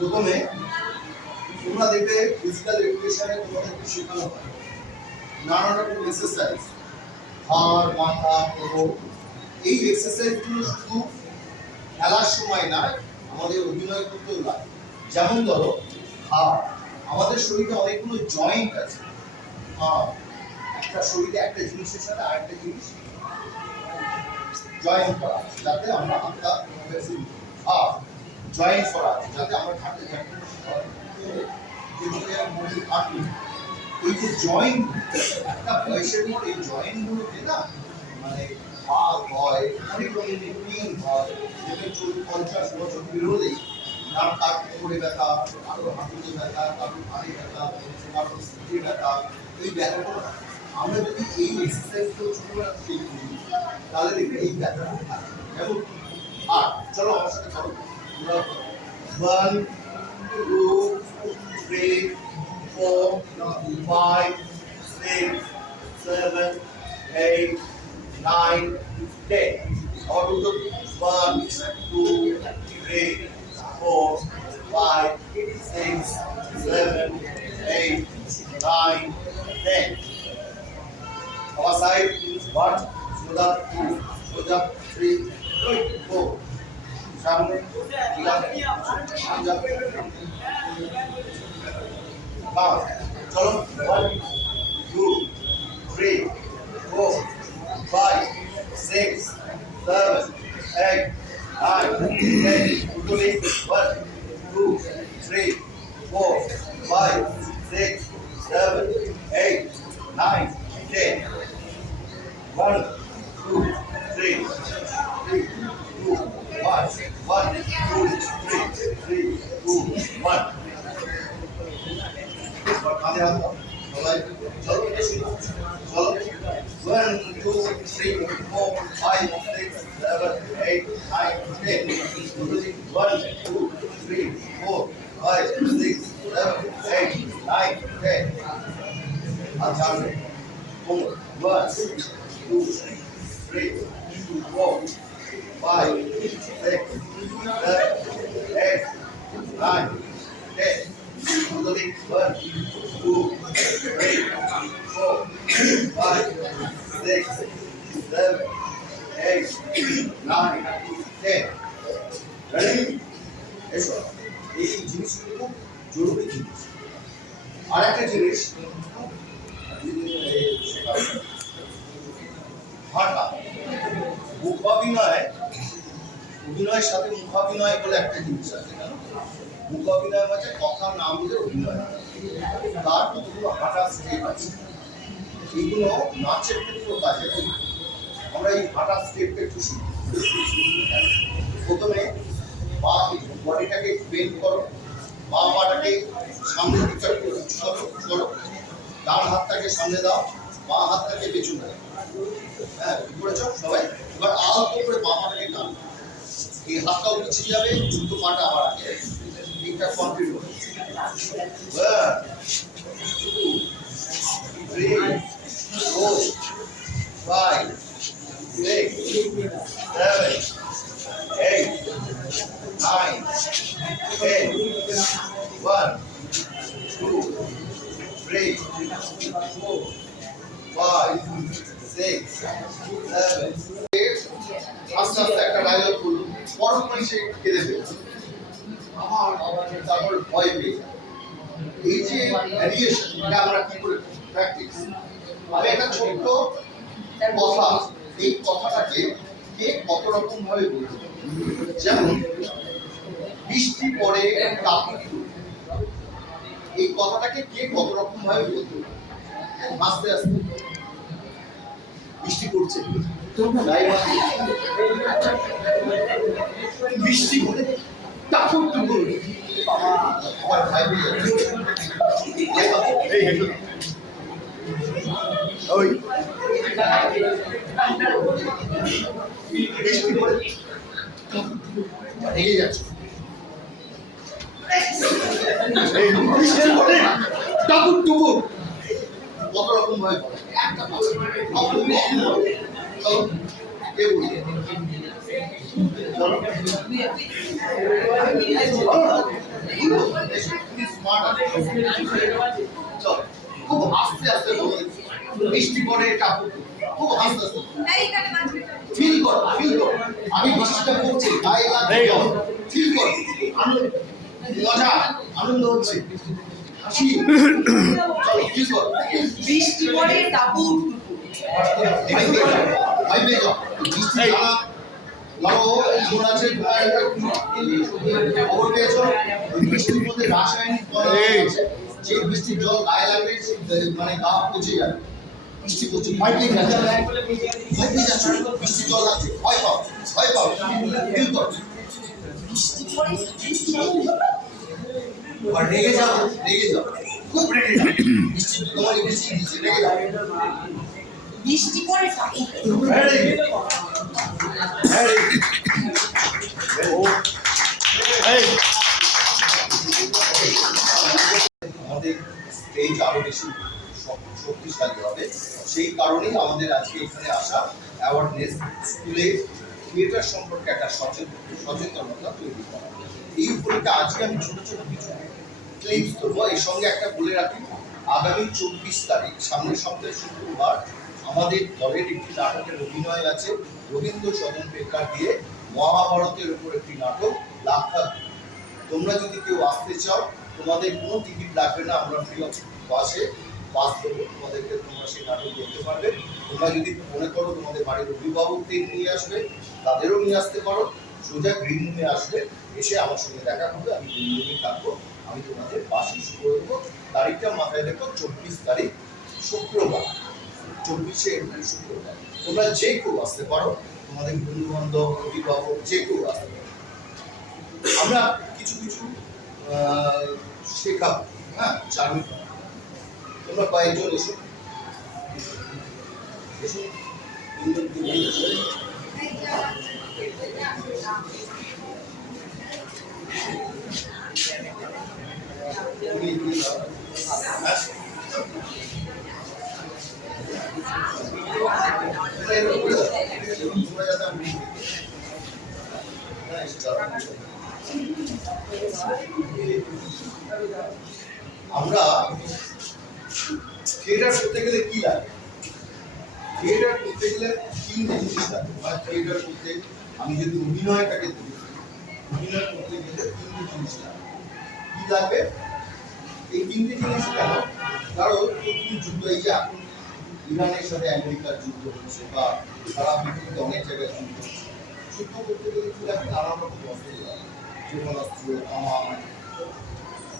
প্রথমে তোমরা দেখবে ফিজিক্যাল এডুকেশনে তোমাদেরকে শেখানো হয় নানা রকম এক্সারসাইজ, হাড় মাথা কোমর। এই এক্সারসাইজগুলো শুধু খেলার সময় নয়, আমাদের অভিনয় করতেও লাগে। যেমন ধরো হাড়, আমাদের শরীরে অনেকগুলো জয়েন্ট আছে। একটা শরীরে একটা জিনিসের সাথে আরেকটা জিনিস জয়েন্ট করা আছে, যাতে আমরা হাতটা জয়েন্ট করা আছে, যাতে আমরা হাতে এই যে জয়েন্ট, একটা বয়সের পর এই জয়েন্টগুলোকে না মানে ভাগ হয়, অনেক রকমের পিন হয়। যেমন 50 বছর বেরোলেই তার কাঠ করে ব্যথা, কারো হাঁটুতে ব্যথা, কারো ঘাড়ে ব্যথা, কারো সিটে ব্যথা। এই ব্যথাগুলো আমরা যদি এই এক্সারসাইজগুলো ছোটবেলা থেকে করি তাহলে দেখবে এই ব্যথাটা থাকে। এবং আর চলো আমার সাথে করো, 1 2 3 4 5 6 7 8 9 10 और 1 2 3 4 5 6 7 8 9 10 our side 1 soda 2 soda 3 4 सामने चलो 1 2 3 4 5 6 7 8 9 10 1 2 3 4 5 6 7 8 9 10 1 2 3 2 1 1 2 3 3 2 1 आधे हाथ चलो ये शुरू चलो 1 2 3 4 5 6 7 8 9 10 1 2 3 4 5 6 7 8 9 10 अच्छा 1 2 3 4 5 6 7 8 9 10 1 2 3 4 5 6 7 8 9 10 ready এসো এই জিনিসগুলো জরুরি জিনিস। আর একটা জিনিস হাঁটা, অভিনয়ের সাথে মুখাভিনয় বলে একটা জিনিস আছে। মুখাভিনয় মানে কথা না বলে অভিনয়, তার কতগুলো হাঁটার স্টেপ আছে। এইগুলো নাচের ক্ষেত্রেও কাজে লাগে। আমরা এই হাঁটার স্টেপটা একটু শিখি। প্রথমে পা বডিটাকে বেন্ড করো, পা পাটাকে সামনের দিকে করো, ডান হাতটাকে সামনে দাও, বা হাতটাকে পেছনে দাও। হ্যাঁ, করেছ সবাই? এবার আলতো করে বা পাটাকে টান, এই হাতটাও পিছিয়ে যাবে, দুটো পাটা আবার আগে এইটা কন্টিনিউ। 1 2 3 4 5 6 7 8 9 10 1 2 3 4 5 6 7 আস্তে আস্তে একটা ডায়লগ বলুন, পরপরই সে কেঁদে ফেলছে। তারপর ভয় পেয়ে এই যে ভ্যারিয়েশন, এটা আমরা কি করে প্র্যাকটিস। আমি একটা ছোট্ট কথা, এই কথাটাকে কে কত রকম ভাবে বলতে, যেমন বৃষ্টি পড়ে এই কথাটাকে কে কত রকম ভাবে বলতে, আস্তে আস্তে বৃষ্টি পড়ছে, বৃষ্টি পড়ে তারপর তো বলবে আমার ভাই ওই বৃষ্টি পড়ে এগিয়ে যাচ্ছে, বৃষ্টি পড়ে টাপুর টুপুর কত রকম ভাবে তুমি স্মার্ট আছে। চল খুব আস্তে আস্তে বলো, বৃষ্টি পড়ে টাপু, খুব আস্তে আস্তে ফিল কর, ফিল কর। আমি বৃষ্টিটা পড়ছে গায়ে লাগছে, ফিল কর। মজা, আনন্দ হচ্ছে, হাসি। চলো ফিল কর। বৃষ্টি পড়ে টাপু ভাই পেয়ে যাও বৃষ্টি লাগা লাগো এমন আছে খবর পেয়েছো ওই বৃষ্টির মধ্যে রাসায়নিক আছে, যে বৃষ্টির জল গায়ে লাগলে মানে গা পচে যাবে। বৃষ্টি পড়ছে ভয় পেয়ে যাচ্ছে, ভয় পেয়ে যাচ্ছে, বৃষ্টির জল লাগছে, ভয় পাও, ভয় পাও, ফিল কর। বৃষ্টি পড়ে আর রেগে যাও, রেগে যাও, খুব রেগে যাও, বৃষ্টি তোমার বৃষ্টি দিচ্ছে, রেগে যাও। বৃষ্টি পড়ে আমাদের স্টেজ আরো বেশি শক্তিশালী হবে, সেই কারণেই আমাদের আজকে এখানে আসা, অ্যাওয়ারনেস, স্কুলে থিয়েটার সম্পর্কে একটা সচেতনতা তৈরি করা। এই উপলক্ষে আজকে আমি ছোট ছোট কিছু ক্লিপস দেবো। এর সঙ্গে একটা বলে রাখি, আগামী 24 তারিখ সামনের সপ্তাহে শুক্রবার আমাদের দলের একটি নাটকের অভিনয় আছে, রবীন্দ্র সদন পেকার দিয়ে মহাভারতের উপর একটি নাটক লাক্ষা। তোমরা যদি কেউ আসতে চাও, তোমাদের কোনো টিকিট লাগবে না, আমরা ফ্রি অফ বাসে বাস দেবো তোমাদেরকে, তোমরা সেই নাটক দেখতে পারবে। তোমরা যদি মনে করো তোমাদের বাড়ির অভিভাবকদের নিয়ে আসবে, তাদেরও নিয়ে আসতে পারো, সোজা গ্রিন রুমে আসবে, এসে আমার সঙ্গে দেখা হবে, আমি গ্রিন রুমে থাকবো, আমি তোমাদের বাস ইস্যু করে দেবো। তারিখটা মাথায় রেখো, 24 তারিখ শুক্রবার, 24শে এপ্রিল শুক্রবার। তোমরা যে কেউ আসতে পারো, তোমাদের বন্ধু বান্ধব, অভিভাবক যে কেউ আসতে পারো। আমরা কিছু কিছু শেখাবো, হ্যাঁ চালু। তোমরা কয়েকজন এসো, এসো আমরা থিয়েটার করতে গেলে কি লাগে? থিয়েটার করতে গেলে তিনটে জিনিস লাগে। থিয়েটার করতে আমি যদি অভিনয়টাকে ধরি, অভিনয় করতে গেলে তিনটে জিনিস লাগে। কি লাগবে? এই তিনটে জিনিস কেন? কারণ তুমি যুদ্ধ, এই যে এখন ইরানের সাথে আমেরিকার যুদ্ধ হচ্ছে বা সারা পৃথিবীতে অনেক জায়গায় যুদ্ধ হচ্ছে, যুদ্ধ করতে গেলে কি লাগে? নানান রকম অস্ত্র লাগে, ক্ষেপণাস্ত্র, কামান,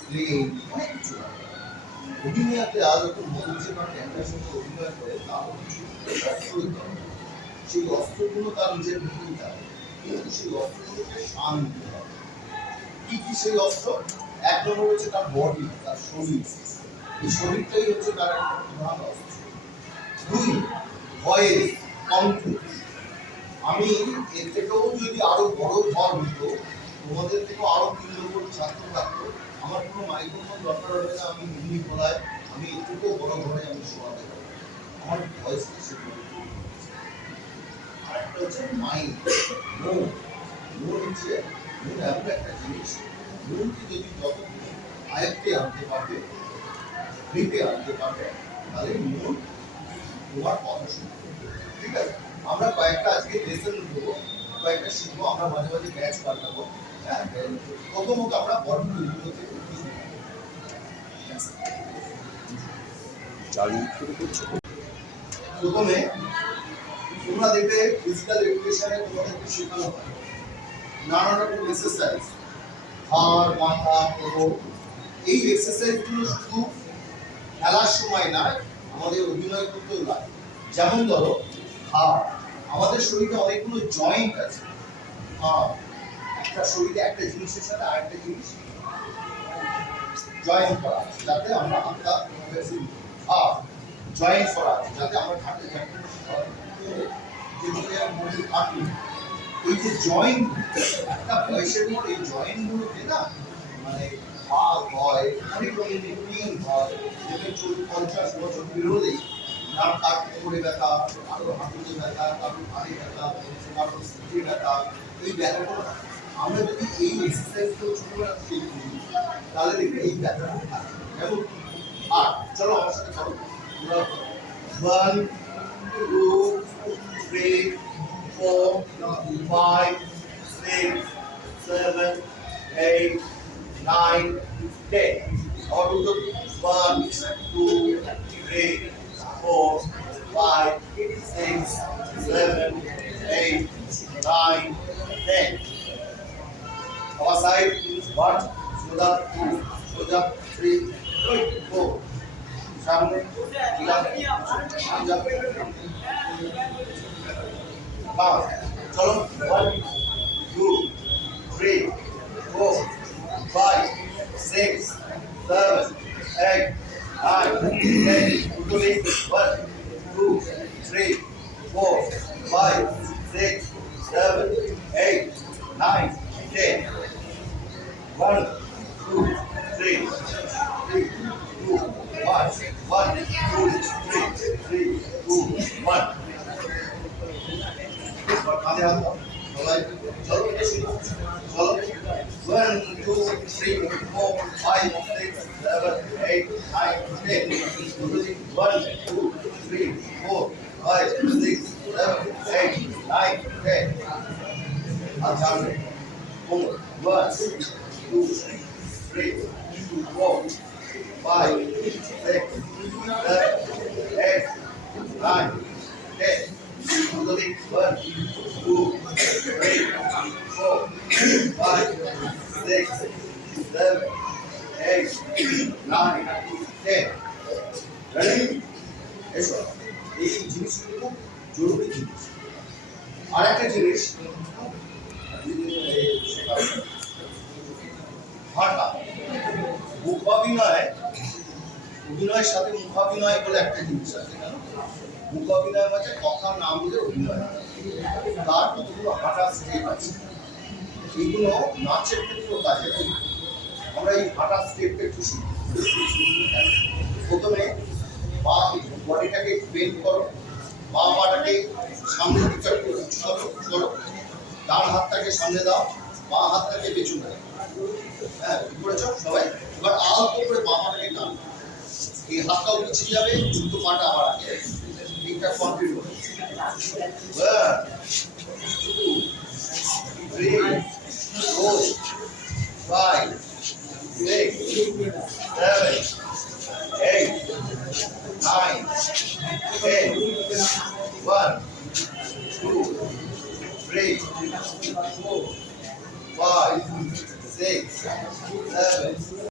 প্লেন, অনেক কিছু লাগে। অভিনয়তে আজ যখন মঞ্চে বা ক্যামেরার সঙ্গে অভিনয় করে, তারও কিছু অস্ত্র দিতে হবে। সেই অস্ত্রগুলো তার নিজের ভিতরেই থাকে, কিন্তু সেই অস্ত্রগুলোকে শান দিতে হবে। কি কি সেই অস্ত্র? এক নম্বর হচ্ছে তার বডি, তার শরীর। এই শরীরটাই হচ্ছে তার একটা প্রধান অস্ত্র। দুই, ভয়েস, কণ্ঠ। আমি এর থেকেও যদি আরো বড় ঘর হইতো, তোমাদের থেকেও আরো 3 নম্বর ছাত্র থাকতো, আমার কোনো মাইক্রোফোন দরকার হবে না, আমি হিন্দি বলায় আমি এটুকু বড় ঘরে আমি শোনাতে পারবো, আমার ভয়েসটা সে করে। আরেকটা হচ্ছে মাইন্ড, মন। মন হচ্ছে, মন এমন একটা জিনিস, মনকে যদি যত আয়ত্তে আনতে পারবে, গ্রিপে আনতে পারবে, তাহলে মন তোমার কথা শুনবে। ঠিক আছে, আমরা কয়েকটা আজকে লেসন দেবো, কয়েকটা শিখবো, আমরা মাঝে মাঝে ব্যাচ পাল্টাবো। হ্যাঁ, প্রথমত আমরা বডি তৈরি থেকে প্রথমে তোমরা দেখবে ফিজিক্যাল এডুকেশনে তোমাদেরকে শেখানো হয় নানা রকম এক্সারসাইজ, হাড়, মাথা, কোমর। এই এক্সারসাইজগুলো শুধু খেলার সময় না, আমাদের অভিনয় করতেও লাগে। যেমন ধরো হাড়, আমাদের শরীরে অনেকগুলো জয়েন্ট আছে। হাড় একটা শরীরে একটা জিনিসের সাথে আরেকটা জিনিস জয়েন্ট করা আছে, যাতে আমরা হাতটা হাড় জয়েন্ট করা আছে, যাতে আমরা হাতে এই যে জয়েন্ট, একটা বয়সের পর এই জয়েন্ট গুলোকে না মানে ভাগ হয়, অনেক রকমের পেইন হয়। 50 বছর বেরোলেই তার কাটতে করে ব্যথা, কারো হাঁটুতে ব্যথা, কারো ঘাড়ে ব্যথা, কারো পিঠে ব্যথা। এই ব্যথাগুলো আমরা যদি এই এক্সারসাইজগুলো ছোটবেলা থেকে করি, তাহলে দেখবে এই ব্যথাটা কেমন। আর চলো আমার সাথে করো। 1 2 3 4 5 6 7 8 9 10 और तो 1 2 3 4 5 6 7 8 9 10 our side 1 soda 2 soda 3 4 सामने चलो 1 2 3 4 5 6 7 8 9 10 totally 1 2 3 4 5 6 7 8 9 10 1 2 3 3 2 1 1 2 3 3 2 1 और आधे हाथ सबाई चलो ये शुरू चलो 1 2 3 4 5 6 7 8 9 10 1 2 3 4 5 6 7 8 9 10 हाथ सामने 1 2 3 4 5 6 7 8 9 10 totally 1 2 3 4 5 6 7 8 9 10 ready এসো এই জিনিসগুলো জরুরি জিনিস আর একটা জিনিস ভাটা অভিনয়ের সাথে মুখাভিনয় বলে একটা জিনিস আছে জানো মুখাভিনয় মানে কথার নাম বলে অভিনয় তার কতগুলো হাঁটার স্টেপ আছে এইগুলো নাচের ক্ষেত্রেও কাজে লাগে আমরা এই হাঁটার স্টেপটা একটু শিখি প্রথমে পা বডিটাকে বেন্ড করো পা পাটাকে সামনে দিকে করো ডান হাতটাকে সামনে দাও বাঁ হাতটাকে পেছনে দাও হ্যাঁ করেছ সবাই এবার আলতো করে বাঁ পাটাকে টান এই হাতটাও পিছিয়ে যাবে দুটো পাটা আবার আগে এইটা কন্টিনিউ করো 1 2 3 4 5 6 7 8 9 10 1 2 3 4 5 6